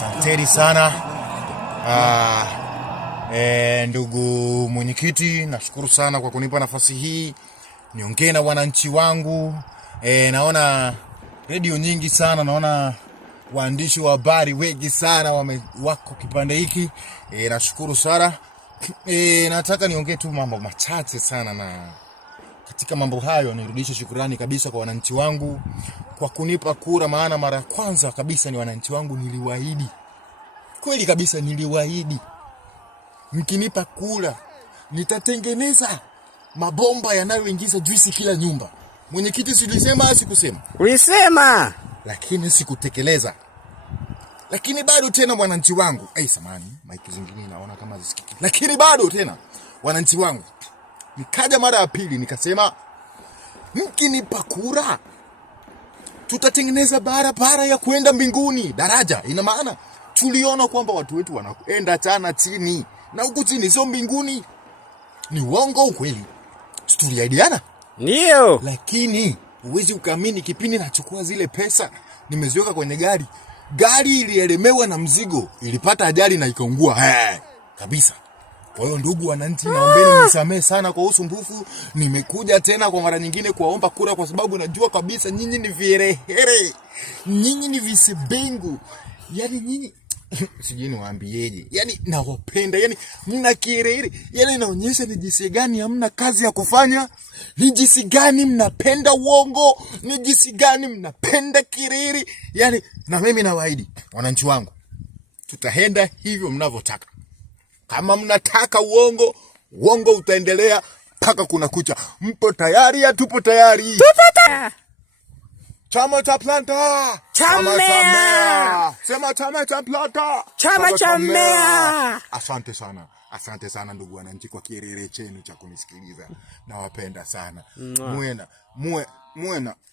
Asanteni sana ndugu mwenyekiti, nashukuru sana kwa kunipa nafasi hii niongee na wananchi wangu. Naona radio nyingi sana, naona waandishi wa habari wengi sana wako kipande hiki. Nashukuru sana. Nataka niongee tu mambo machache sana, na katika mambo hayo nirudishe shukrani kabisa kwa wananchi wangu kwa kunipa kura, maana mara ya kwanza kabisa ni wananchi wangu niliwaahidi. Kweli kabisa niliwaahidi, mkinipa kura nitatengeneza mabomba yanayoingiza juisi kila nyumba. Mwenyekiti, silisema sikusema? Ulisema, lakini sikutekeleza. Lakini bado tena wananchi wangu, samani, maiki zingine naona kama zisikiki. Lakini bado tena wananchi wangu, nikaja mara ya pili nikasema, mkinipa kura tutatengeneza barabara ya kuenda mbinguni, daraja. Ina maana tuliona kwamba watu wetu wanaenda sana chini, na huku chini sio mbinguni. Ni uongo ukweli? Tuliahidiana? Ndio. Lakini uwezi ukaamini, kipindi nachukua zile pesa nimeziweka kwenye gari, gari ilielemewa na mzigo, ilipata ajali na ikaungua kabisa. Kwa hiyo ndugu wananchi, naombeni nisamehe sana kwa usumbufu. Nimekuja tena kwa mara nyingine kuwaomba kura, kwa sababu najua kabisa nyinyi ni viherehere, nyinyi ni visebengu, yani nyinyi sijui niwaambieje, yani nawapenda, yani mna kiherehere, yani inaonyesha ni jinsi gani hamna kazi ya kufanya, ni jinsi gani mnapenda uongo, ni jinsi gani mnapenda kiherehere. Yani na mimi nawaahidi wananchi wangu, tutaenda hivyo mnavyotaka. Kama mnataka uongo, uongo utaendelea mpaka kuna kucha. Mpo tayari? Hatupo tayari? Chama cha Planta! Chama cha Mmea! Sema chama cha Planta! Chama cha Mmea! Asante sana. Asante sana ndugu wananchi kwa kiherehere chenu cha kunisikiliza. Nawapenda sana. Muwe na